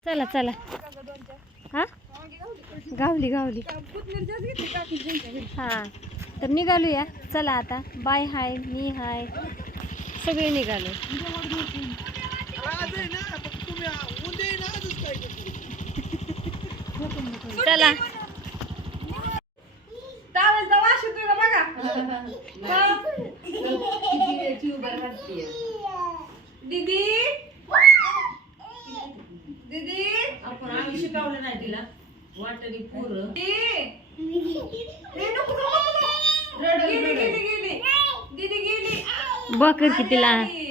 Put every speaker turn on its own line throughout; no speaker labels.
चला चला. हा गावली गावली. हा तर निघालूया. चला आता. बाय हाय, मी हाय, सगळे निघालो. चला.
दीदी दीदी आपण आम्ही शिकवलं नाही तिला वाटली पोरं दीदी गेली
बकर की तिला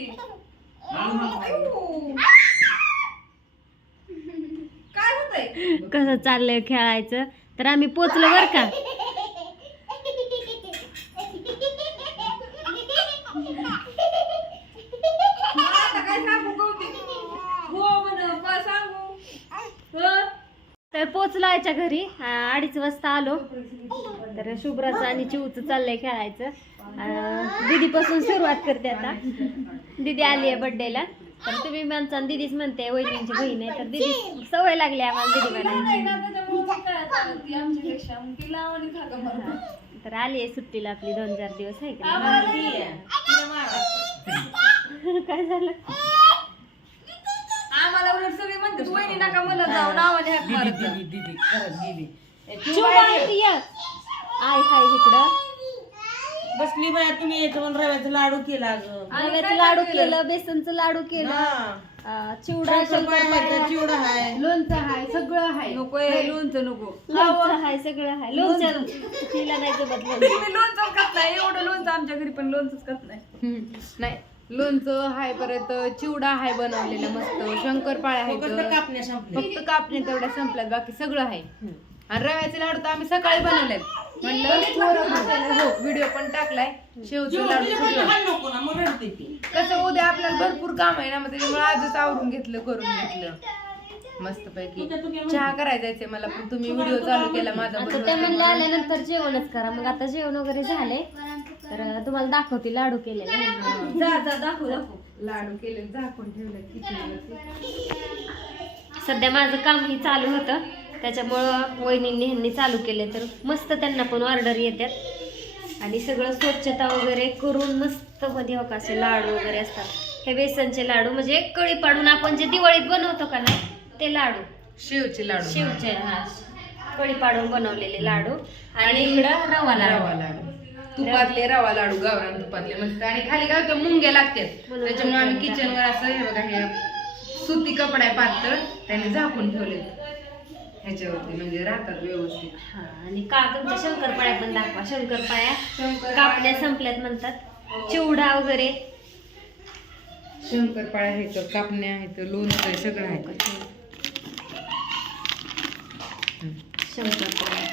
काय होतंय
कसं चाललंय खेळायचं. तर आम्ही पोचलो बर का. तर पोचलो याच्या घरी 2:30 वाजता आलो. तर शुभ्राचं आणि चिवचं चाललंय खेळायचं. दीदीपासून सुरुवात करते आता. दीदी आली आहे बड्डेला. तर तुम्ही म्हणता दीदीच म्हणते वहिनींची बहीण आहे. तर दीदी सवय लागली आम्हाला दीदी म्हणायची. तर आली आहे सुट्टीला आपली 2-4 दिवस आहे का. काय झालं
आम्हाला उलट सगळे म्हणतात वहिनी नका मला जाऊ नावाने हाक मारत जा.
आय हाय इकडं
बसली बाया. तुम्ही याच्यावर रव्याचा लाडू केला
रव्याचं लाडू केलं, बेसनचं लाडू केलं, चिवडा,
चिवडा आहे,
लोणचं हाय, सगळं हाय.
नको लोणचं नको
लोणचं हाय, सगळं हाय. लोणचं तिला नाही जमत लोणचं.
मी लोणचं खात नाही. एवढं लोणचं आमच्या घरी पण लोणचंच खात नाही.
नाही लोणचं हाय, परत चिवडा हाय बनवलेला मस्त, शंकरपाळ्या आहेत,
कापण्या संपल्या.
फक्त कापणे तेवढ्या संपल्यात, बाकी सगळं आहे. आणि रव्याचे लाडू तर आम्ही सकाळी बनवलेत. म्हणलं व्हिडिओ पण टाकलाय. शेवचे लाडू कसं उद्या आपल्याला भरपूर काम आहे ना, मग त्याच्यामुळे आजच आवरून घेतलं, करून घेतलं मस्त पैकी. चहा करायला जायचंय मला, पण तुम्ही व्हिडिओ चालू केला माझा.
आता ते म्हणले आल्यानंतर जेवणच करा. मग आता जेवण वगैरे झाले तर तुम्हाला दाखवते लाडू केलेले.
जा जा दाखव दाखव.
लाडू केले, झाकून ठेवले किचनवरती.
सध्या माझं काम ही चालू होतं, त्याच्यामुळं वहिनींनी ह्यांनी चालू केले. तर मस्त त्यांना पण ऑर्डर येतात आणि सगळं स्वच्छता वगैरे करून मस्त मध्ये असे लाडू वगैरे असतात. हे बेसनचे लाडू म्हणजे कळी पाडून आपण जे दिवाळीत बनवतो का नाही ते लाडू,
शेवचे लाडू,
शिवचे. हा कळी पाडून बनवलेले लाडू. आणि इकडं रवा लाडू,
तुपातले रवा लाडू, गावरान तुपातले मस्त. आणि खाली काय होतं मुंग्या लागतात, त्याच्यामुळे आम्ही किचनवर असं हे बघा हे सुती कपडा आहे पातळ, त्याने झाकून ठेवले ह्याच्यावरती, म्हणजे राहतात व्यवस्थित.
हा आणि का तुमच्या शंकरपाळ्या पण दाखवा. शंकरपाळ्या कापण्या संपल्यात म्हणतात. चिवडा वगैरे,
शंकरपाळ्या आहेत, कापण्या आहेत, लोणचं आहे, सगळं आहे.
शंकरपाळ्या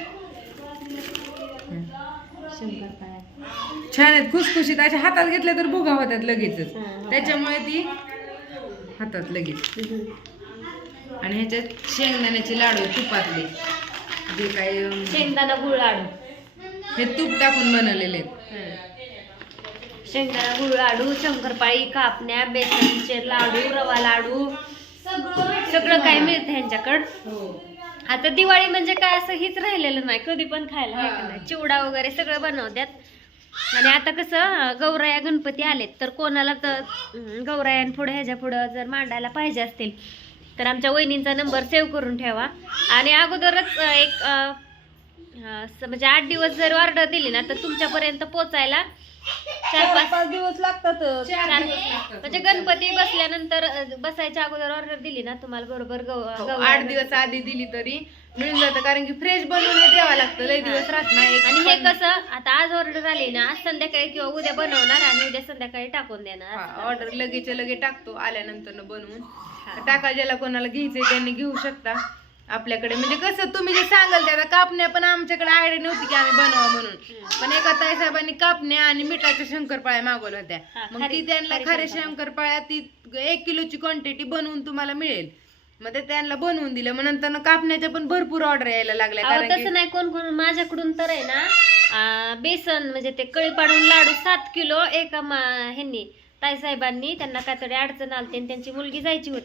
शंकरपाळ्या
छान आहेत, खुसखुशीत. अशा हातात घेतल्या तर भुगा होतात लगेचच, त्याच्यामुळे ती हातात लगेच. आणि ह्याच्यात शेंगदाण्याचे लाडू तुपातले, जे काही
शेंगदाणा गुळ लाडू,
हे तूप टाकून बनवलेले आहेत.
शेंगदाणा गुळ लाडू, शंकरपाळी, कापण्या, बेसनचे लाडू, रवा लाडू, सगळं काय मिळतं ह्यांच्याकडं. आता दिवाळी म्हणजे काय असं हीच राहिलेलं नाही, कधी पण खायला आहे का नाही. चिवडा वगैरे सगळं बनवतात. आणि आता कसं गौराया गणपती आलेत, तर कोणाला तर गौरायां पुढे ह्याच्या पुढं जर मांडायला पाहिजे असतील तर आमच्या वहिनींचा नंबर सेव्ह करून ठेवा. आणि अगोदरच एक म्हणजे 8 दिवस जर ऑर्डर दिली ना तर तुमच्यापर्यंत पोचायला 4-5
दिवस लागतात.
म्हणजे गणपती बसल्यानंतर बसायच्या अगोदर ऑर्डर दिली ना तुम्हाला बरोबर
8 दिवस आधी दिली तरी मिळून जातं, कारण की फ्रेश बनवून द्यावं लागतं, लई दिवस राहत नाही.
आणि हे कसं आता आज ऑर्डर आली ना, आज संध्याकाळी किंवा उद्या बनवणार आणि उद्या संध्याकाळी टाकून देणार.
ऑर्डर लगेच लगे टाकतो आल्यानंतर बनवून टाका. ज्याला कोणाला घ्यायचंय त्यांनी घेऊ शकता आपल्याकडे. म्हणजे कसं तुम्ही जे सांगाल त्या कापण्या पण आमच्याकडे आयडिया नव्हती की आम्ही बनवा म्हणून, पण एका ताई साहेबांनी कापण्या आणि मिठाच्या शंकरपाळ्या मागवल्या होत्या. मग ती त्यांना खारे शंकरपाळ्या ती 1 किलोची क्वांटिटी बनवून तुम्हाला मिळेल. मग ते त्यांना बनवून दिलं. मग नंतर कापण्याच्या पण भरपूर ऑर्डर यायला लागल्या.
तसं नाही, कोण कोण माझ्याकडून तर आहे ना बेसन म्हणजे ते कळी पाडून लाडू 7 किलो एका ह्यांनी ताईसाहेबांनी, त्यांना काहीतरी अडचण आलती आणि त्यांची मुलगी जायची होती,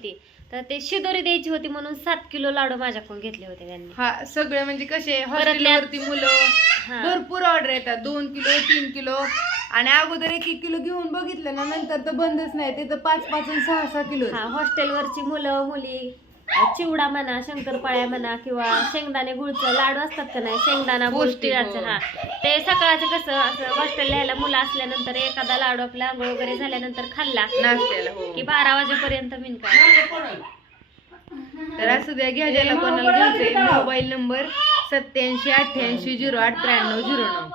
तर ते शिदोरी द्यायची होती म्हणून 7 किलो लाडू माझ्याकडून घेतले होते त्यांनी.
हा सगळे म्हणजे कसे
परत
हॉस्टेलवरती मुलं
हा.
भरपूर ऑर्डर येतात, 2 किलो 3 किलो आणि अगोदर 1-1 किलो घेऊन बघितलं ना, नंतर तर बंदच नाही, ते तर 5-5 आणि 6-6 किलो.
हा हॉस्टेलवरची मुलं मुली चिवडा म्हणा, शंकरपाळ्या म्हणा किंवा शेंगदाणे गुळचं लाडू असतात का नाही, शेंगदाणा गुळ
पौष्टिक,
तिळाचं.
हो.
हा ते सकाळचं कसं असं हॉस्टेलला यायला मुलं असल्यानंतर एखादा लाडू आपला आंघोळ वगैरे झाल्यानंतर खाल्ला
नाश्त्याला हो.
की 12 वाजेपर्यंत मिनका.
तर असू द्या, घ्या ज्याला कोणाला घ्यायचंय. Mobile number 8788089309.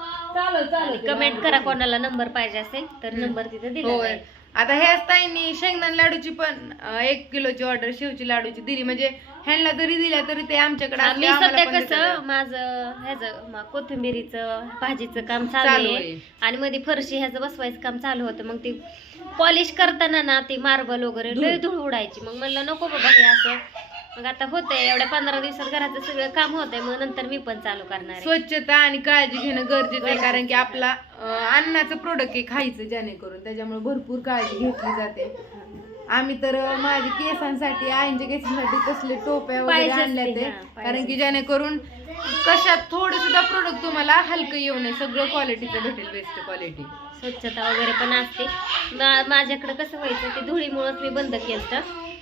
कमेंट करा कोणाला नंबर पाहिजे असेल तर नंबर तिथे दिला
होय.
जाईल.
आता ह्याच ताईंनी शेंगदाणे लाडूची पण 1 किलोची ऑर्डर शेवची लाडूची दिली, म्हणजे ह्यांना जरी दिल्या तरी ते आमच्याकडे
हा,
असले,
मी
आम्हाला
सध्या
पण
कसं
देतात.
माझं ह्याचं कोथिंबिरीचं भाजीचं काम चालू
चालू
आहे
आहे.
आणि मध्ये फरशी ह्याचं बसवायचं काम चालू होतं. मग ती पॉलिश करताना ना ती मार्बल वगैरे लय धूळ उडायची. मग म्हणलं नको बाबा हे असं. मग आता होतंय एवढ्या 15 दिवसात घराचं सगळं काम होतंय, मग नंतर मी पण चालू करणार आहे.
स्वच्छता आणि काळजी घेणं गरजेचं आहे, कारण की आपला अन्नाचं प्रोडक्ट आहे खायचं, जेणेकरून त्याच्यामुळे भरपूर काळजी घेतली जाते. आम्ही तर माझ्या केसांसाठी, आईंच्या केसांसाठी कसले टोप्या वगैरे
पाहिजेच
आणल्या
ते,
ते,
हा,
कारण की जेणेकरून कशात थोडं सुद्धा प्रोडक्ट तुम्हाला हलकं येऊ नये, सगळं क्वालिटीचं भेटेल, बेस्ट क्वालिटी.
स्वच्छता वगैरे पण असते. माझ्याकडे कसं व्हायचं ते धुळीमुळंच मी बंद केलं.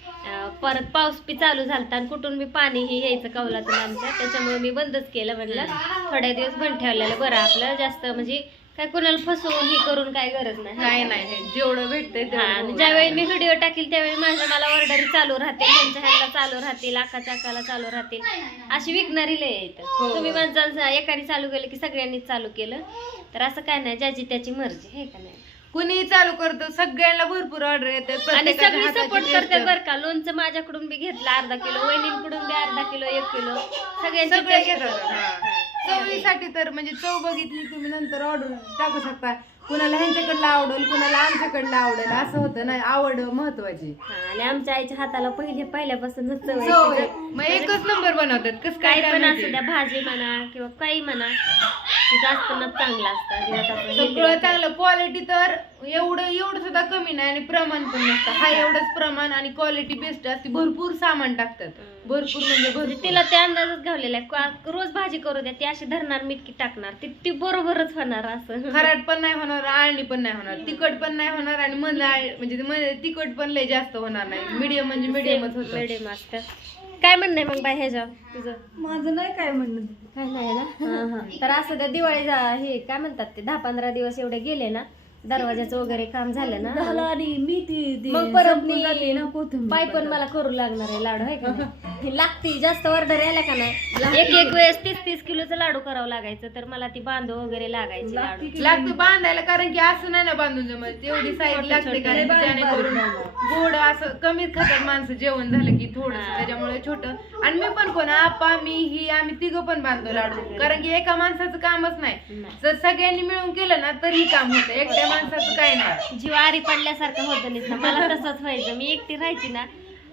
परत पाऊस बी चालू झालता आणि कुठून बी पाणीही यायचं कौलातून आमच्या, त्याच्यामुळे मी बंदच केलं. म्हटलं थोड्या दिवस बंद ठेवलेलं बरं, आपलं जास्त म्हणजे काय कोणाला फसवून ही करून काय गरज नाही.
काय नाही, हे जेवढं भेटतंय
हा,
तेवढं
आणि
बघू.
ज्यावेळी मी व्हिडिओ टाकील त्यावेळी मला ऑर्डरी चालू राहतील, त्यांच्या ह्यांना चालू राहतील, आकाला चालू राहतील, अशी विकणारी लय येतं.
हो.
तुम्ही माणसांचं एकाने चालू केलं की सगळ्यांनीच चालू केलं, तर असं काय नाही, ज्याची त्याची मर्जी आहे का नाही.
कुणी चालू करतो, सगळ्यांना भरपूर ऑर्डर येते,
आणि
प्रत्येकाच्या
सगळी
हाताची
सपोर्ट
taste.
करतात बरं का. लोणचं माझ्याकडून बी घेतलं अर्धा किलो, वहिनींकडून बी अर्धा किलो, 1 किलो,
सगळे
सगळ्यांची
घेतात. हा. चवीसाठी तर म्हणजे चव बघितली तुम्ही नंतर ऑर्डर टाकू शकता. कुणाला ह्यांच्याकडलं आवडेल, कुणाला आमच्याकडलं आवडेल, असं होतं ना, आवड महत्वाची.
आणि आमच्या आईच्या हाताला पहिल्यापासूनच चव आहे.
चव आहे. मग एकच नंबर बनवतात, कसं
काही
काय
पण
काय
असू
माहिती.
द्या, भाजी म्हणा किंवा काही म्हणा, तिचं असतानाच चांगलं असतं. अजिबात आपण हे
सगळं
केलं
चांगलं. क्वालिटी तर एवढं सुद्धा कमी नाही आणि प्रमाण पण नसतं. हा एवढंच प्रमाण आणि क्वालिटी बेस्ट असते. भरपूर सामान टाकतात, भरपूर म्हणजे
म्हणजे
भरपूर.
तिला त्या अंदाजच घावलेला आहे. रोज भाजी करू द्या, ती अशी धरणार, मिटकी टाकणार, ती बरोबरच होणार. असं
खराट पण नाही होणार, आळणी पण नाही होणार, तिखट पण नाही होणार आणि म्हणजे तिखट पण लय जास्त होणार नाही. मीडियम म्हणजे मीडियमच होतं.
मिडियम असतं. काय म्हणणं आहे मग बाय ह्याच्या तुझं?
माझं नाही काय म्हणणं.
काय नाही ना. तर असं त्या दिवाळीचा हे काय म्हणतात ते 10-15 दिवस एवढे गेले ना, दरवाजाचं वगैरे काम झालं ना,
आणि मी ती
मग परत मी
ना कोथिंबीर
पाय पण मला करू लागणार आहे लाडू, आहे का नाही? लागती जास्त ऑर्डर यायला का नाही, एक वेळेस 30-30 किलोचं लाडू करावं लागायचं, तर मला ती बांधव वगैरे लागायची लाडू.
लागते बांधायला, कारण की असं नाही ना बांधून जमत, तेवढी साईज लागते, कारण की जेणेकरून गोड असं कमीच खातात माणसं जेवण झालं की थोडस, त्याच्यामुळे छोटं. आणि मी पण कोण आप्पा मी ही आम्ही तिघं पण बांधतो लाडू, कारण की एका माणसाचं कामच नाही. जर सगळ्यांनी मिळून केलं ना तरी काम होतं, एकट्या माणसाचं काय नाही.
जिवारी पडल्यासारखं होतं नाही ना, मला तसंच व्हायचं. मी एकटी राहायची ना,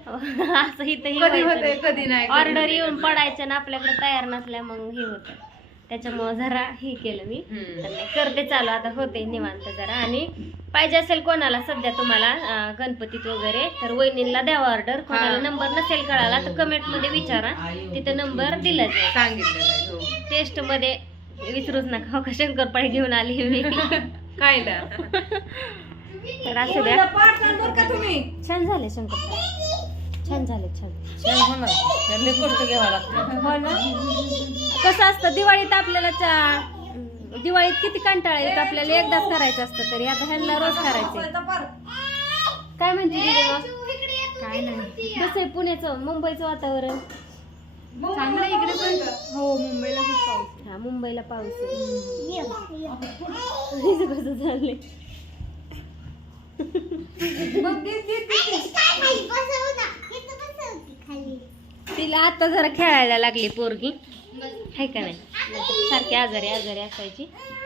असं इथंही
कधी होतंय कधी नाही.
ऑर्डर येऊन पडायचं ना, आपल्याकडे तयार नसल्या मग हे होतं. त्याच्यामुळं जरा हे केलं मी, तर नाही करते चालू, आता होते निवांत जरा. आणि पाहिजे असेल कोणाला सध्या तुम्हाला गणपतीत वगैरे, तर वहिनींना द्यावा ऑर्डर. कोणाला नंबर नसेल कळाला तर कमेंट मध्ये विचारा, तिथं नंबर दिला जाईल.
सांगितलं जाईल. हो.
टेस्ट मध्ये विसरूच नका. हो का, शंकरपाळी घेऊन आली मी.
खायला
तर असू द्या.
का तुम्ही
छान झाले शंकरपाळी, छान झाले, छान.
कष्ट घ्यावा लागतं.
हो ना. कसं असतं दिवाळीत आपल्याला दिवाळीत किती कंटाळा येतो आपल्याला, एकदाच करायचं असतं, तरी आता ह्यांना रोज करायचं. काय म्हणते दीदी मग? काय नाही. कसं आहे पुण्याचं मुंबईचं वातावरण?
चांगलं इकडे पण. हो, मुंबईला खूप पाऊस.
हा, मुंबईला पाऊस आहे. हिचं कसं झालंय? तिला आता जरा खेळायला लागली पोरगी, आहे का नाही? सारखी आजारी असायची.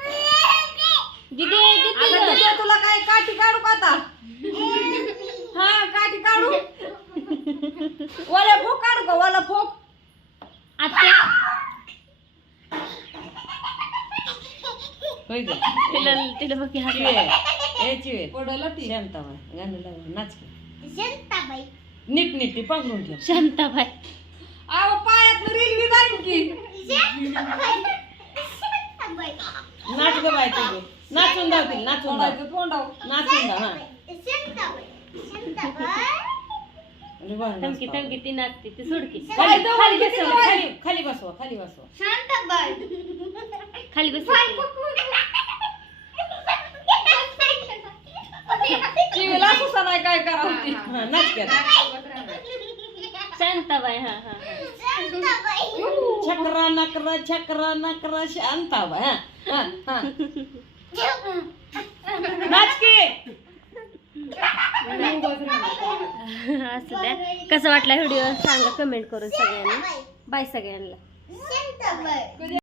तुला काय काठी काढू का आता? हा, काठी काढू. वाला फोक काढू का? वाला फोक.
आता तिला बघ
पडलं ती. शांताबाई.
नीट नीट ती पांघरून ठेव.
शांताबाई
अहो पायात रेल्वे जाईल की.
नाच ग बाय तुझे. नाचून दावतील, नाचून दाव.
तोंडाचं तोंडाव.
नाचून दाव. हा
तमकी तमकी ती नाचते ती सोडकी
खाली
खाली
बसवा,
बसव
खाली बसवा, खाली बसवा.
खाली बस
टीव्हीला सुसा नाही काय करावं ती.
हा नाच करा.
शांताबाई हा हा
छकरा नकरा शांताबाई. हा हा हा. नाच की.
असू द्या. कसा वाटला व्हिडिओ सांगा कमेंट करून सगळ्यांना. बाय सगळ्यांना.